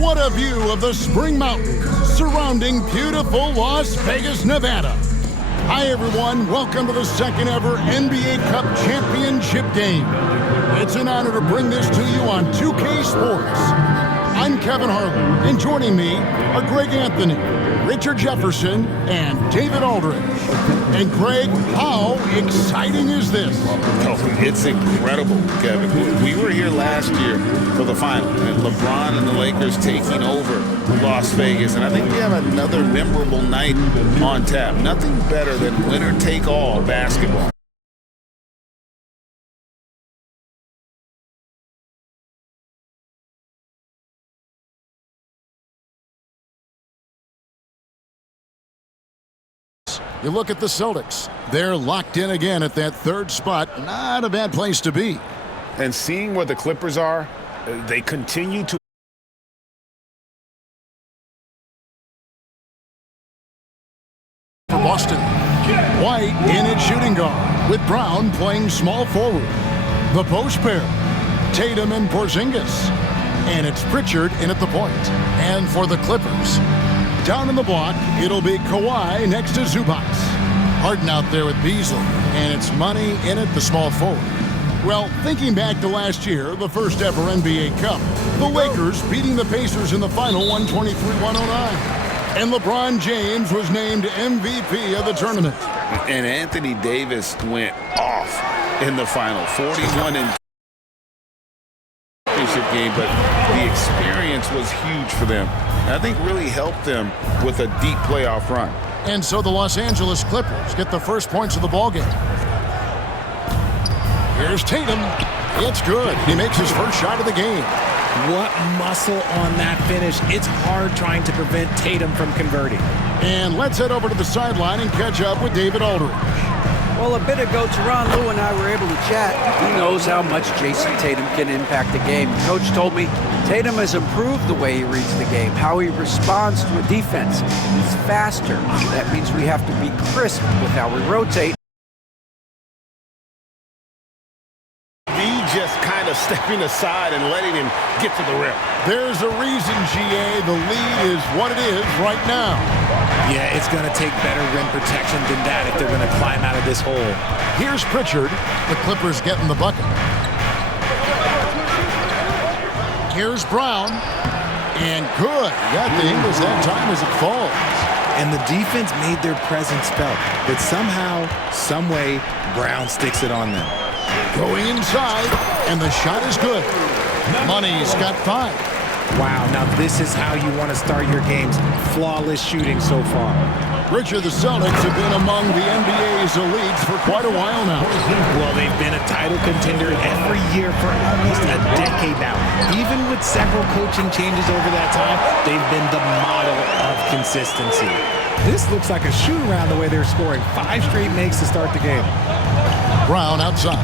What a view of the Spring Mountains surrounding beautiful Las Vegas, Nevada. Hi, everyone. Welcome to the second ever NBA Cup Championship game. It's an honor to bring this to you on 2K Sports. I'm Kevin Harlan, and joining me are Greg Anthony, Richard Jefferson, and David Aldridge. And Greg, how exciting is this? Oh, it's incredible, Kevin. We were here last year for the final, and LeBron and the Lakers taking over Las Vegas. And I think we have another memorable night on tap. Nothing better than winner-take-all basketball. You look at the Celtics. They're locked in again at that third spot. Not a bad place to be. And seeing where the Clippers are, they continue to for Boston. White in at shooting guard, with Brown playing small forward. The post pair, Tatum and Porzingis. And it's Pritchard in at the point. And for the Clippers, down in the block, it'll be Kawhi next to Zubac. Harden out there with Beasley, and it's Money in at the small forward. Well, thinking back to last year, the first ever NBA Cup, the Lakers beating the Pacers in the final 123-109. And LeBron James was named MVP of the tournament. And Anthony Davis went off in the final, 41 and championship game, but the experience was huge for them. I think really helped them with a deep playoff run. And so the Los Angeles Clippers get the first points of the ballgame. Here's Tatum. It's good. He makes his first shot of the game. What muscle on that finish. It's hard trying to prevent Tatum from converting. And let's head over to the sideline and catch up with David Aldridge. Well, a bit ago, Teron Lue and I were able to chat. He knows how much Jason Tatum can impact the game. Coach told me Tatum has improved the way he reads the game, how he responds to a defense. He's faster. That means we have to be crisp with how we rotate. Just kind of stepping aside and letting him get to the rim. There's a reason, GA, the lead is what it is right now. Yeah, it's going to take better rim protection than that if they're going to climb out of this hole. Here's Pritchard. The Clippers getting the bucket. Here's Brown. And good. Got the Ingles that time as it falls. And the defense made their presence felt. But somehow, someway, Brown sticks it on them. Going inside, and the shot is good. Money's got 5. Wow, now this is how you want to start your games. Flawless shooting so far. Richard, the Celtics have been among the NBA's elites for quite a while now. Well, they've been a title contender every year for almost a decade now. Even with several coaching changes over that time, they've been the model of consistency. This looks like a shoot-around the way they're scoring. 5 straight makes to start the game. Brown outside.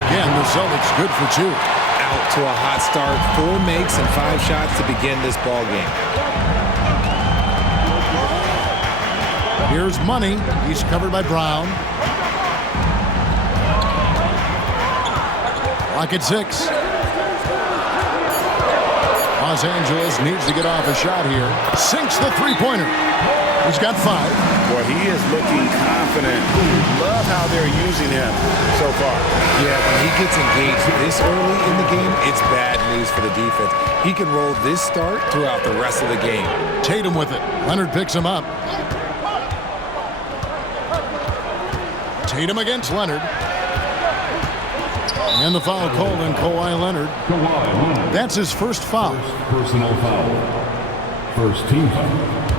Again, the Celtics good for 2. Out to a hot start. 4 makes and 5 shots to begin this ball game. Here's Money. He's covered by Brown. Lock at 6. Los Angeles needs to get off a shot here. Sinks the three-pointer. He's got 5. Boy, he is looking confident. Love how they're using him so far. Yeah, when he gets engaged this early in the game, it's bad news for the defense. He can roll this start throughout the rest of the game. Tatum with it. Leonard picks him up. Tatum against Leonard. And the foul called on Kawhi Leonard. That's his first foul. Personal foul. First team foul.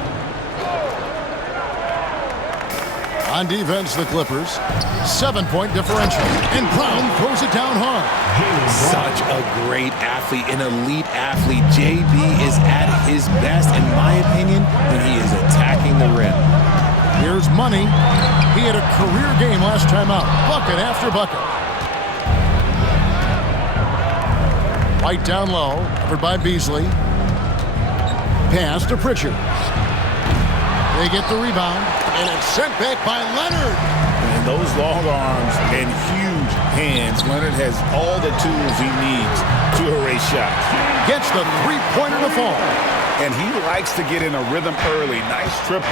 On defense, the Clippers. 7-point differential. And Brown throws it down hard. Such a great athlete, an elite athlete. JB is at his best, in my opinion, when he is attacking the rim. Here's Money. He had a career game last time out. Bucket after bucket. White down low, covered by Beasley. Pass to Pritchard. They get the rebound, and it's sent back by Leonard. And those long arms and huge hands defense. Leonard has all the tools he needs to erase shots. Gets the three-pointer to fall. And he likes to get in a rhythm early. Nice triple.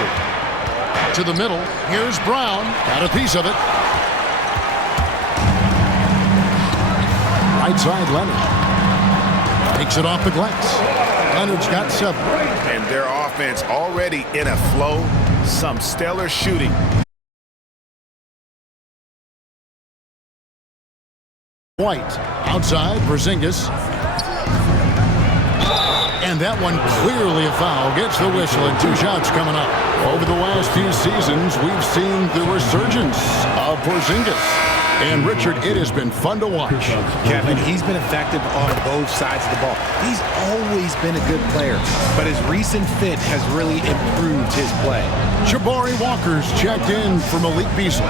To the middle. Here's Brown. Got a piece of it. Right side, Leonard. Takes it off the glass. Leonard's got 7. And their offense already in a flow. Some stellar shooting. White. Outside, Porzingis. And that one clearly a foul. Gets the whistle and 2 shots coming up. Over the last few seasons, we've seen the resurgence of Porzingis. And, Richard, it has been fun to watch. Kevin, he's been effective on both sides of the ball. He's always been a good player, but his recent fit has really improved his play. Jabari Walker's checked in for Malik Beasley.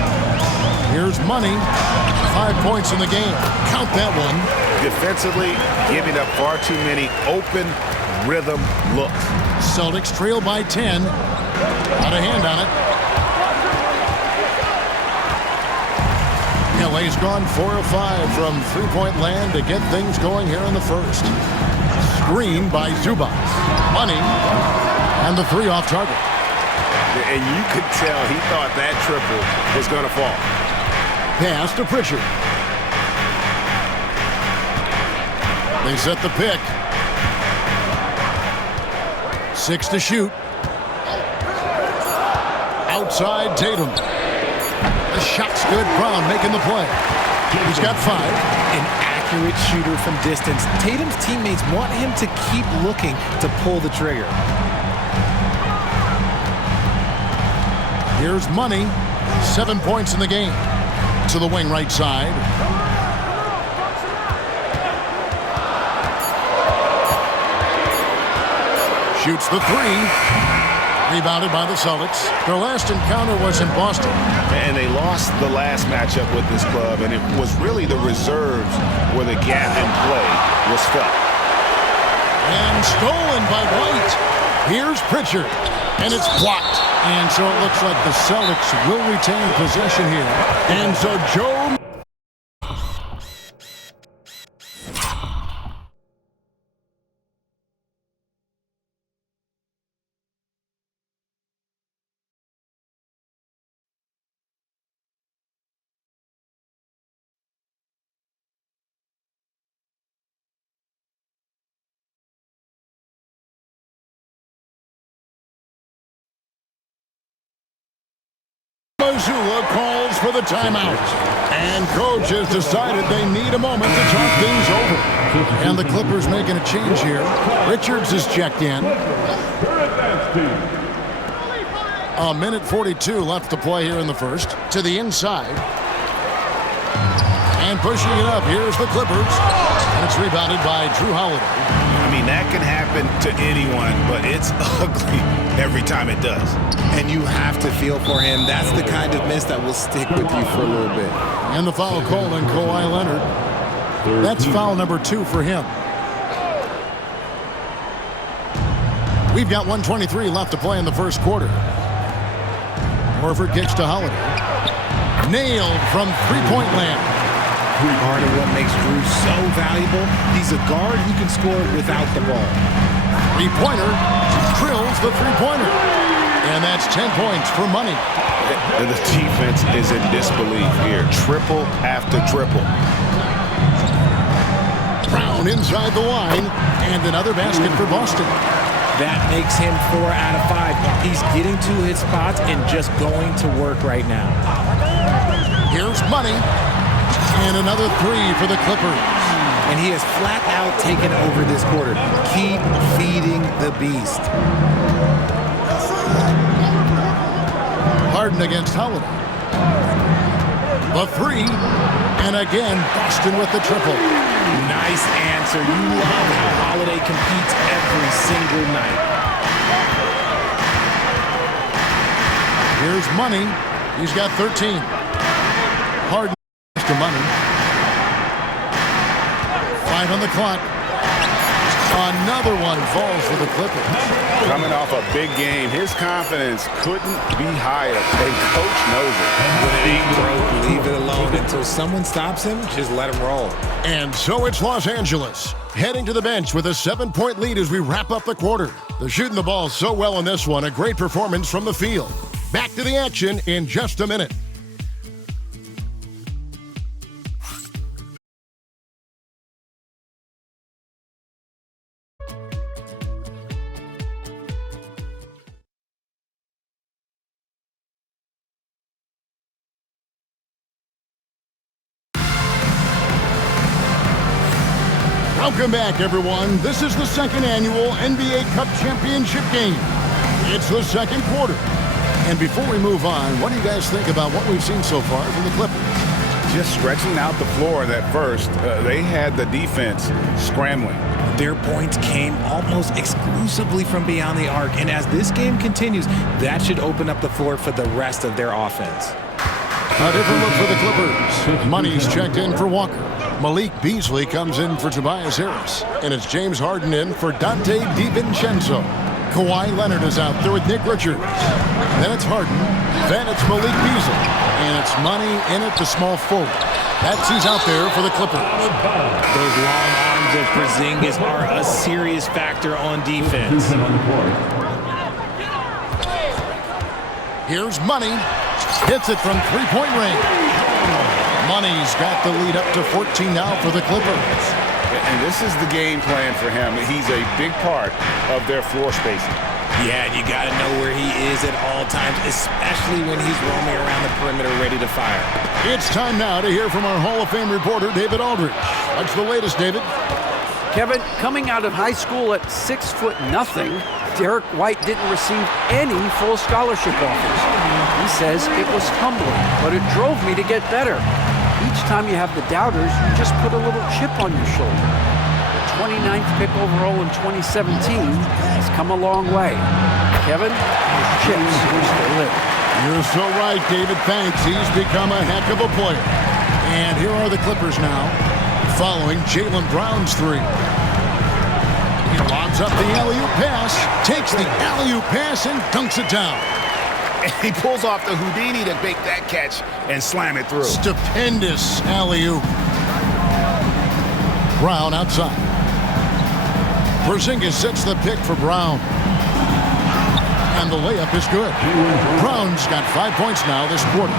Here's Money. 5 points in the game. Count that one. Defensively, giving up far too many open rhythm looks. Celtics trail by 10. Got a hand on it. LA's gone 4 of 5 from three-point land to get things going here in the first. Screen by Zubac. Money. And the 3 off target. And you could tell he thought that triple was going to fall. Pass to Pritchard. They set the pick. 6 to shoot. Outside Tatum. The shot's good. Brown making the play. He's got 5. An accurate shooter from distance. Tatum's teammates want him to keep looking to pull the trigger. Here's Money. 7 points in the game. To the wing right side. Shoots the 3. Rebounded by the Celtics. Their last encounter was in Boston. And they lost the last matchup with this club, and it was really the reserves where the gap in play was felt. And stolen by White. Here's Pritchard. And it's blocked. And so it looks like the Celtics will retain possession here. And so Joe... Mazzulla calls for the timeout. And coach has decided they need a moment to talk things over. And the Clippers making a change here. Richards is checked in. A minute 42 left to play here in the first. To the inside. And pushing it up. Here's the Clippers. And it's rebounded by Drew Holiday. I mean, that can happen to anyone, but it's ugly every time it does. And you have to feel for him. That's the kind of miss that will stick with you for a little bit. And the foul called on Kawhi Leonard. That's foul number 2 for him. We've got 1:23 left to play in the first quarter. Horford kicks to Holiday. Nailed from three-point land. Part of what makes Drew so valuable, he's a guard who can score without the ball. Three-pointer. Drills the three-pointer. And that's 10 points for Money. And the defense is in disbelief here. Triple after triple. Brown inside the line. And another basket for Boston. That makes him 4 out of 5. He's getting to his spots and just going to work right now. Here's Money. And another 3 for the Clippers. And he has flat out taken over this quarter. Keep feeding the beast. Harden against Holiday. The 3. And again, Boston with the triple. Nice answer. You love how Holiday competes every single night. Here's Money. He's got 13. Harden to Money. 5 on the clock. Another one falls for the Clippers. Coming off a big game, his confidence couldn't be higher, and Coach knows it. When it ain't broke, leave it alone until someone stops him. Just let him roll. And so it's Los Angeles, heading to the bench with a 7-point lead as we wrap up the quarter. They're shooting the ball so well in this one, a great performance from the field. Back to the action in just a minute. Welcome back, everyone. This is the second annual NBA Cup Championship game. It's the second quarter. And before we move on, what do you guys think about what we've seen so far from the Clippers? Just stretching out the floor at first, they had the defense scrambling. Their points came almost exclusively from beyond the arc, and as this game continues, that should open up the floor for the rest of their offense. A different look for the Clippers. Money's checked in for Walker. Malik Beasley comes in for Tobias Harris. And it's James Harden in for Dante DiVincenzo. Kawhi Leonard is out there with Nick Richards. Then it's Harden. Then it's Malik Beasley. And it's Money in at the small forward. Patsy's out there for the Clippers. Those long arms of Porzingis are a serious factor on defense. Here's Money. Hits it from three-point range. Money's got the lead up to 14 now for the Clippers. And this is the game plan for him. He's a big part of their floor spacing. Yeah, you got to know where he is at all times, especially when he's roaming around the perimeter ready to fire. It's time now to hear from our Hall of Fame reporter, David Aldridge. What's the latest, David? Kevin, coming out of high school at 6'0", Derek White didn't receive any full scholarship offers. He says it was humbling, but it drove me to get better. Each time you have the doubters, you just put a little chip on your shoulder. The 29th pick overall in 2017 has come a long way. Kevin, those chips wish they lived. You're so right, David. Thanks. He's become a heck of a player. And here are the Clippers now, following Jaylen Brown's three. He lobs up the alley-oop pass, takes the alley-oop pass, and dunks it down. He pulls off the Houdini to make that catch and slam it through. Stupendous alley-oop. Brown outside. Porzingis sets the pick for Brown. And the layup is good. Brown's got 5 points now this quarter.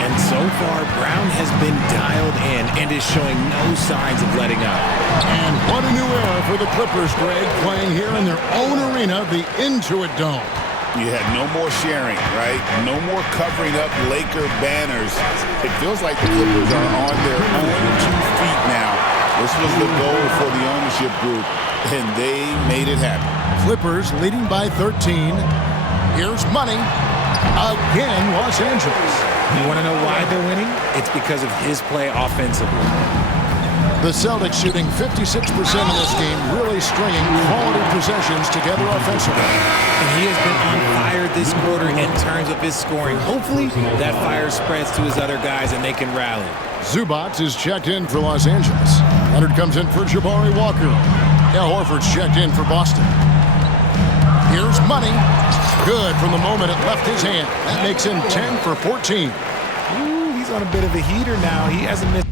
And so far, Brown has been dialed in and is showing no signs of letting up. And what a new era for the Clippers, Greg, playing here in their own arena, the Intuit Dome. You had no more sharing, right? No more covering up Laker banners. It feels like the Clippers are on their own 2 feet now. This was the goal for the ownership group, and they made it happen. Clippers leading by 13. Here's Money. Again, Los Angeles. You want to know why they're winning? It's because of his play offensively. The Celtics shooting 56% in this game, really stringing quality possessions together offensively. And he has been on fire this quarter in terms of his scoring. Hopefully, that fire spreads to his other guys and they can rally. Zubats is checked in for Los Angeles. Leonard comes in for Jabari Walker. Al Horford's checked in for Boston. Here's Money. Good from the moment it left his hand. That makes him 10 for 14. Ooh, he's on a bit of a heater now. He hasn't missed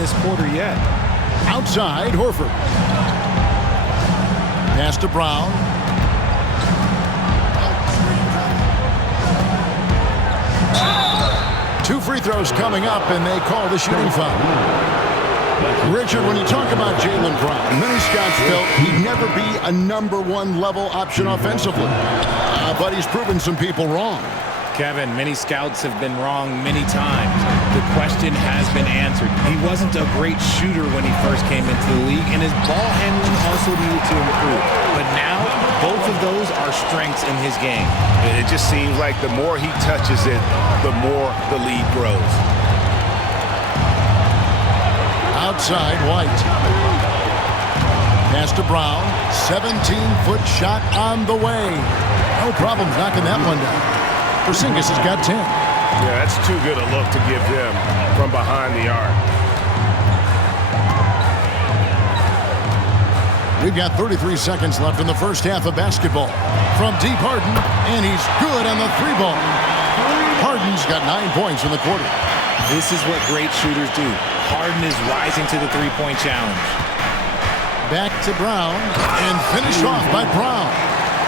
this quarter yet. Outside, Horford. Pass to Brown. Two free throws coming up, and they call the shooting foul. Richard, when you talk about Jaylen Brown, many scouts felt he'd never be a #1 level option offensively. But he's proven some people wrong. Kevin, many scouts have been wrong many times. The question has been answered. He wasn't a great shooter when he first came into the league, and his ball handling also needed to improve. But now, both of those are strengths in his game. It just seems like the more he touches it, the more the lead grows. Outside, White. Pass to Brown. 17-foot shot on the way. No problem knocking that one down. Porzingis has got 10. Yeah, that's too good a look to give him from behind the arc. We've got 33 seconds left in the first half of basketball. From deep, Harden, and he's good on the three ball. Harden's got 9 points in the quarter. This is what great shooters do. Harden is rising to the three-point challenge. Back to Brown, and finished off by Brown.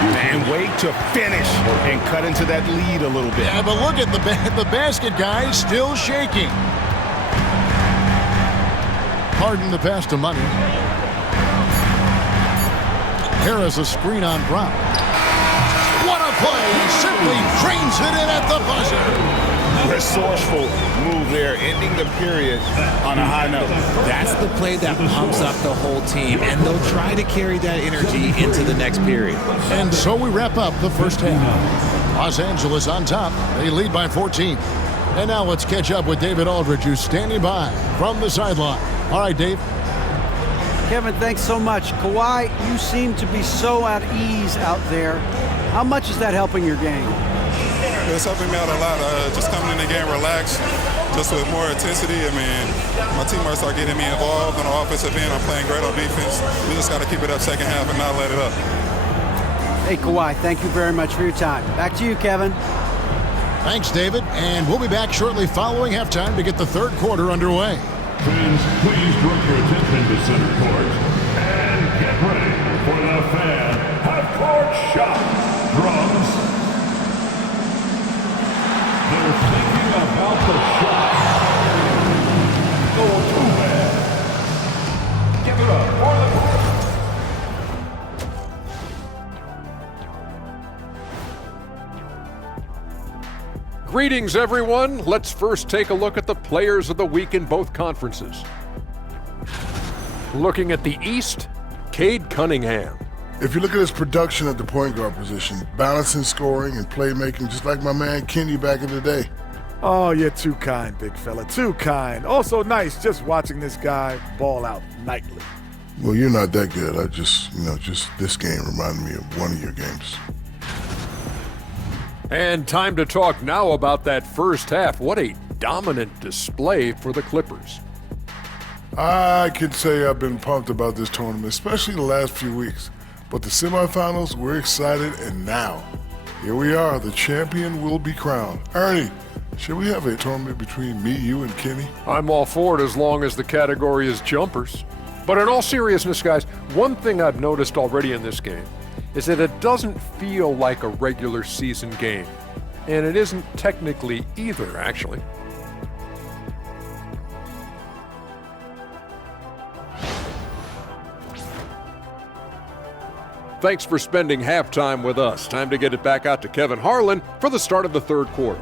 And wait to finish and cut into that lead a little bit. Yeah, but look at the basket guy still shaking. Harden the pass to Money. Harris a screen on Brown. What a play! Simply drains it in at the buzzer. Resourceful move there, ending the period on a high note. That's the play that pumps up the whole team, and they'll try to carry that energy into the next period. And so we wrap up the first half. Los Angeles on top. They lead by 14. And now let's catch up with David Aldridge, who's standing by from the sideline. All right, Dave. Kevin, thanks so much. Kawhi, you seem to be so at ease out there. How much is that helping your game? It's helping me out a lot. Just coming in the game relaxed, just with more intensity. I mean, my teammates are getting me involved on the offensive end. I'm playing great on defense. We just got to keep it up second half and not let it up. Hey, Kawhi, thank you very much for your time. Back to you, Kevin. Thanks, David. And we'll be back shortly following halftime to get the third quarter underway. Fans, please direct your attention to center court and get ready for the fan half-court shot. Drums. They're thinking about the shot. Go too bad. Give it up for the Greetings, everyone. Let's first take a look at the players of the week in both conferences. Looking at the East, Cade Cunningham. If you look at his production at the point guard position, balancing scoring and playmaking, just like my man Kenny back in the day. Oh, you're too kind, big fella, too kind. Also nice just watching this guy ball out nightly. Well, you're not that good. I just this game reminded me of one of your games. And time to talk now about that first half. What a dominant display for the Clippers. I can say I've been pumped about this tournament, especially the last few weeks. But the semifinals, we're excited, and now, here we are. The champion will be crowned. Ernie, should we have a tournament between me, you, and Kenny? I'm all for it as long as the category is jumpers. But in all seriousness, guys, one thing I've noticed already in this game is that it doesn't feel like a regular season game. And it isn't technically either, actually. Thanks for spending halftime with us. Time to get it back out to Kevin Harlan for the start of the third quarter.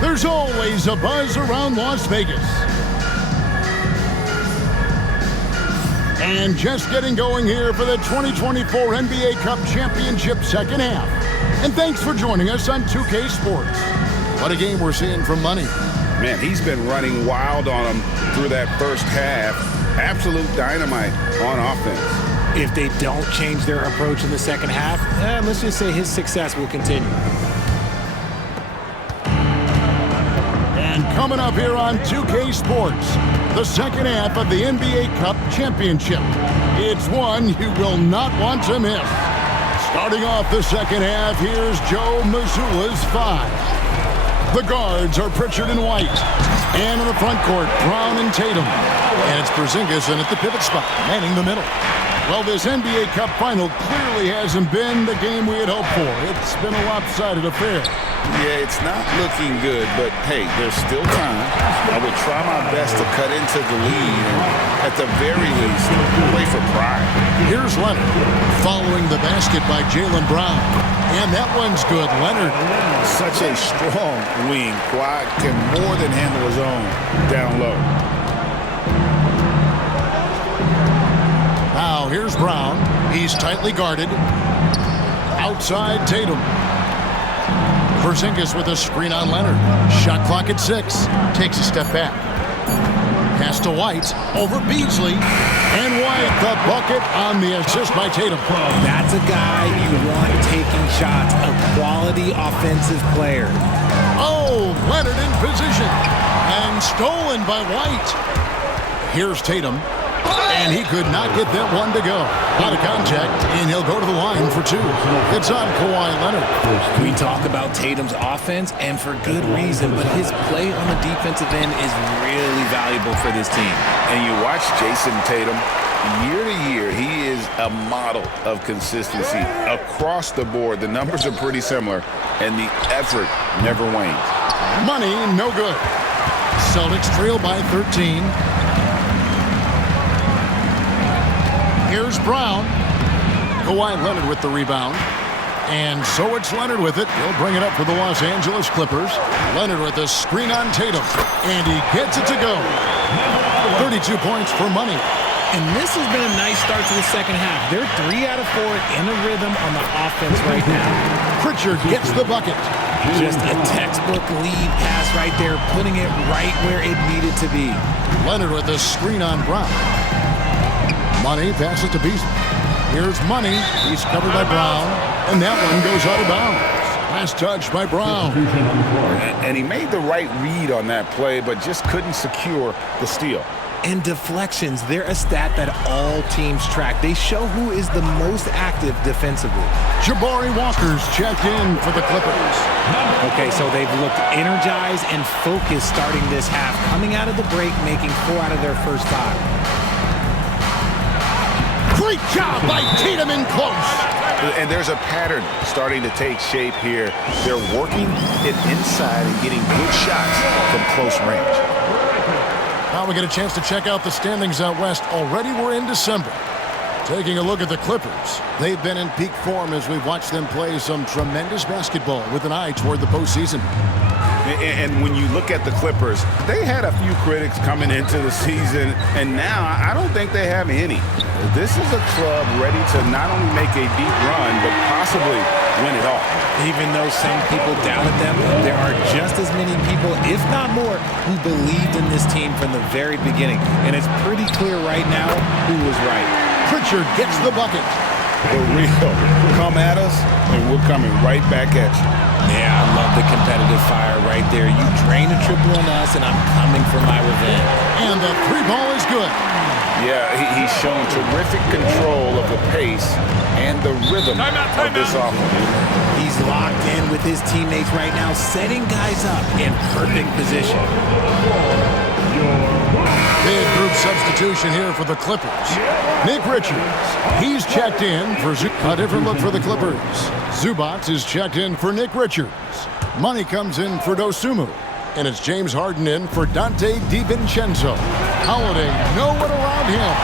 There's always a buzz around Las Vegas. And just getting going here for the 2024 NBA Cup Championship second half. And thanks for joining us on 2K Sports. What a game we're seeing from Money. Man, he's been running wild on them through that first half. Absolute dynamite on offense. If they don't change their approach in the second half, let's just say his success will continue. And coming up here on 2K Sports, the second half of the NBA Cup Championship. It's one you will not want to miss. Starting off the second half, here's Joe Mazzulla's 5. The guards are Pritchard and White. And in the front court, Brown and Tatum. And it's Porzingis in at the pivot spot, manning the middle. Well, this NBA Cup final clearly hasn't been the game we had hoped for. It's been a lopsided affair. Yeah, it's not looking good, but hey, there's still time. I would try my best to cut into the lead and, at the very least, play for pride. Here's Leonard, following the basket by Jaylen Brown. And that one's good. Leonard. Such a strong wing. Kawhi can more than handle his own down low. Now here's Brown. He's tightly guarded. Outside Tatum. Porzingis with a screen on Leonard. Shot clock at 6. Takes a step back. Pass to White. Over Beasley. And White, the bucket on the assist by Tatum. That's a guy you want taking shots. A quality offensive player. Oh, Leonard in position. And stolen by White. Here's Tatum. And he could not get that one to go. Out of contact, and he'll go to the line for 2. It's on Kawhi Leonard. We talk about Tatum's offense, and for good reason, but his play on the defensive end is really valuable for this team. And you watch Jason Tatum, year to year, he is a model of consistency across the board. The numbers are pretty similar, and the effort never wanes. Money, no good. Celtics trail by 13. Here's Brown. Kawhi Leonard with the rebound. And so it's Leonard with it. He'll bring it up for the Los Angeles Clippers. Leonard with a screen on Tatum. And he gets it to go. 32 points for Money. And this has been a nice start to the second half. They're 3 out of 4 in a rhythm on the offense right now. Pritchard gets the bucket. Just a textbook lead pass right there, putting it right where it needed to be. Leonard with a screen on Brown. Money passes to Beasley. Here's Money. He's covered by Brown. And that one goes out of bounds. Last touch by Brown. And he made the right read on that play, but just couldn't secure the steal. And deflections, they're a stat that all teams track. They show who is the most active defensively. Jabari Walker's checked in for the Clippers. Okay, so they've looked energized and focused starting this half, coming out of the break, making 4 out of their first 5. Great job by Tatum in close. And there's a pattern starting to take shape here. They're working it inside and getting good shots from close range. Now we get a chance to check out the standings out west. Already we're in December. Taking a look at the Clippers. They've been in peak form as we've watched them play some tremendous basketball with an eye toward the postseason. And when you look at the Clippers, they had a few critics coming into the season, and now I don't think they have any. This is a club ready to not only make a deep run, but possibly win it all. Even though some people doubted them, there are just as many people, if not more, who believed in this team from the very beginning. And it's pretty clear right now who was right. Pritchard gets the bucket. For real. Come at us, and we're coming right back at you. Yeah, I love the competitive fire right there. You drain a triple on us, and I'm coming for my revenge. And the 3 ball is good. Yeah, he's shown terrific control of the pace and the rhythm of this offense. He's locked in with his teammates right now, setting guys up in perfect position. Big group substitution here for the Clippers. Nick Richards, he's checked in for a different look for the Clippers. Zubac is checked in for Nick Richards. Money comes in for Dosunmu. And it's James Harden in for Dante DiVincenzo. Holiday, no one around him.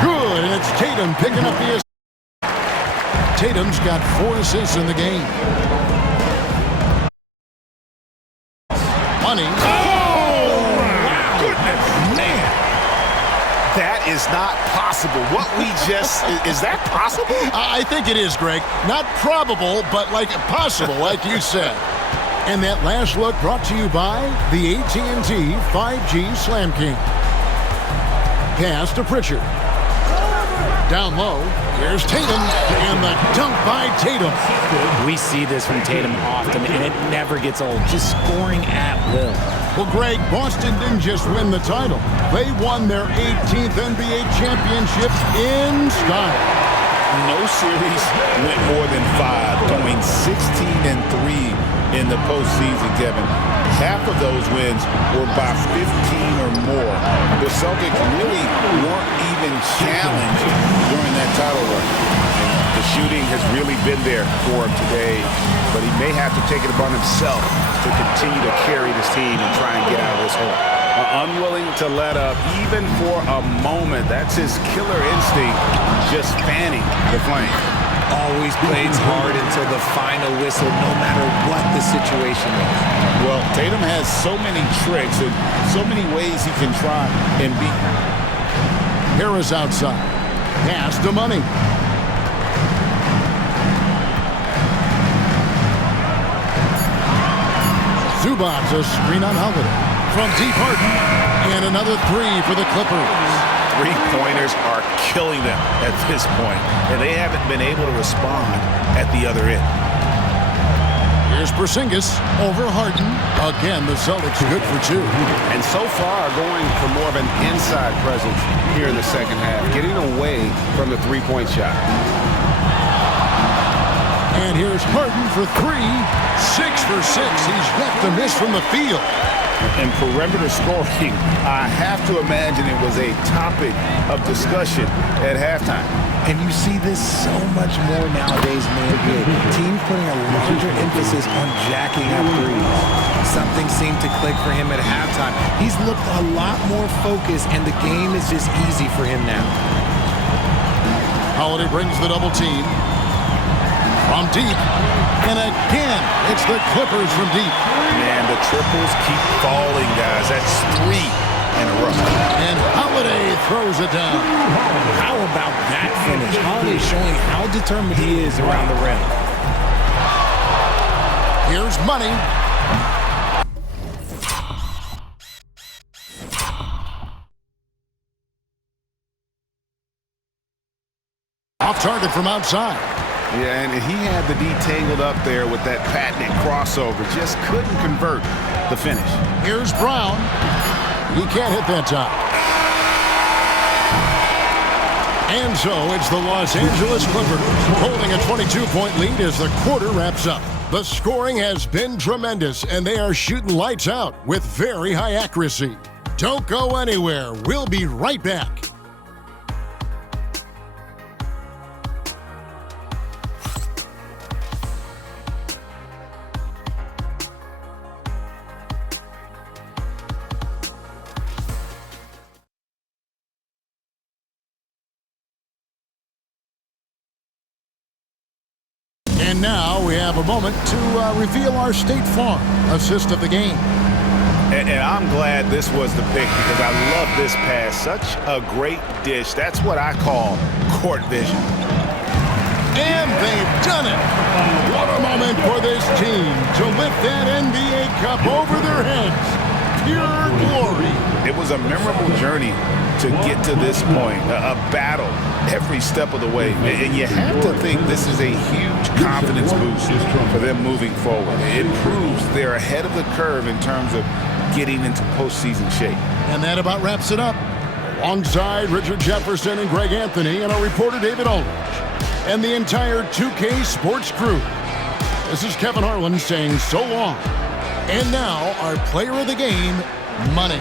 Good, and it's Tatum picking up the assist. Tatum's got 4 assists in the game. Money. That is not possible. What we just, is that possible? I think it is, Greg. Not probable, but like possible, like you said. And that last look brought to you by the AT&T 5G Slam King. Pass to Pritchard. Down low, here's Tatum, and the dunk by Tatum. We see this from Tatum often, and it never gets old. Just scoring at will. Well, Greg, Boston didn't just win the title. They won their 18th NBA championship in style. No series went more than 5, going 16-3 in the postseason, Kevin. Half of those wins were by 15 or more. The Celtics really weren't even challenged during that title run. The shooting has really been there for him today, but he may have to take it upon himself to continue to carry this team and try and get out of this hole. Unwilling to let up even for a moment. That's his killer instinct, just fanning the flame. Always plays hard until the final whistle, no matter what the situation is. Well, Tatum has so many tricks and so many ways he can try and beat. Harris outside. Pass to Money. Zubac, a screen on Holiday. From deep Harden. And another three for the Clippers. Three-pointers are killing them at this point, and they haven't been able to respond at the other end. Here's Porzingis over Harden. Again, the Celtics good for 2. And so far, going for more of an inside presence here in the second half, getting away from the three-point shot. And here's Harden for 3. 6 for 6. He's yet to miss from the field. And perimeter scoring, I have to imagine it was a topic of discussion at halftime. And you see this so much more nowadays in the NBA. Teams putting a larger emphasis on jacking up threes. Something seemed to click for him at halftime. He's looked a lot more focused, and the game is just easy for him now. Holiday brings the double team. From deep. And again, it's the Clippers from deep. Man, the triples keep falling, guys. That's 3 in a row. And Holiday throws it down. How about that finish? Holiday showing how determined he is around the rim. Here's Money. Off target from outside. Yeah, and he had the D tangled up there with that patented crossover. Just couldn't convert the finish. Here's Brown. He can't hit that time. And so it's the Los Angeles Clippers holding a 22-point lead as the quarter wraps up. The scoring has been tremendous, and they are shooting lights out with very high accuracy. Don't go anywhere. We'll be right back. And now we have a moment to reveal our State Farm assist of the game. And I'm glad this was the pick because I love this pass. Such a great dish. That's what I call court vision. And they've done it. What a moment for this team to lift that NBA Cup over their heads. Pure glory. It was a memorable journey to get to this point, a battle every step of the way. And you have to think this is a huge confidence boost for them moving forward. It proves they're ahead of the curve in terms of getting into postseason shape. And that about wraps it up. Alongside Richard Jefferson and Greg Anthony and our reporter David Aldridge and the entire 2K Sports crew. This is Kevin Harlan saying so long. And now our player of the game, Money.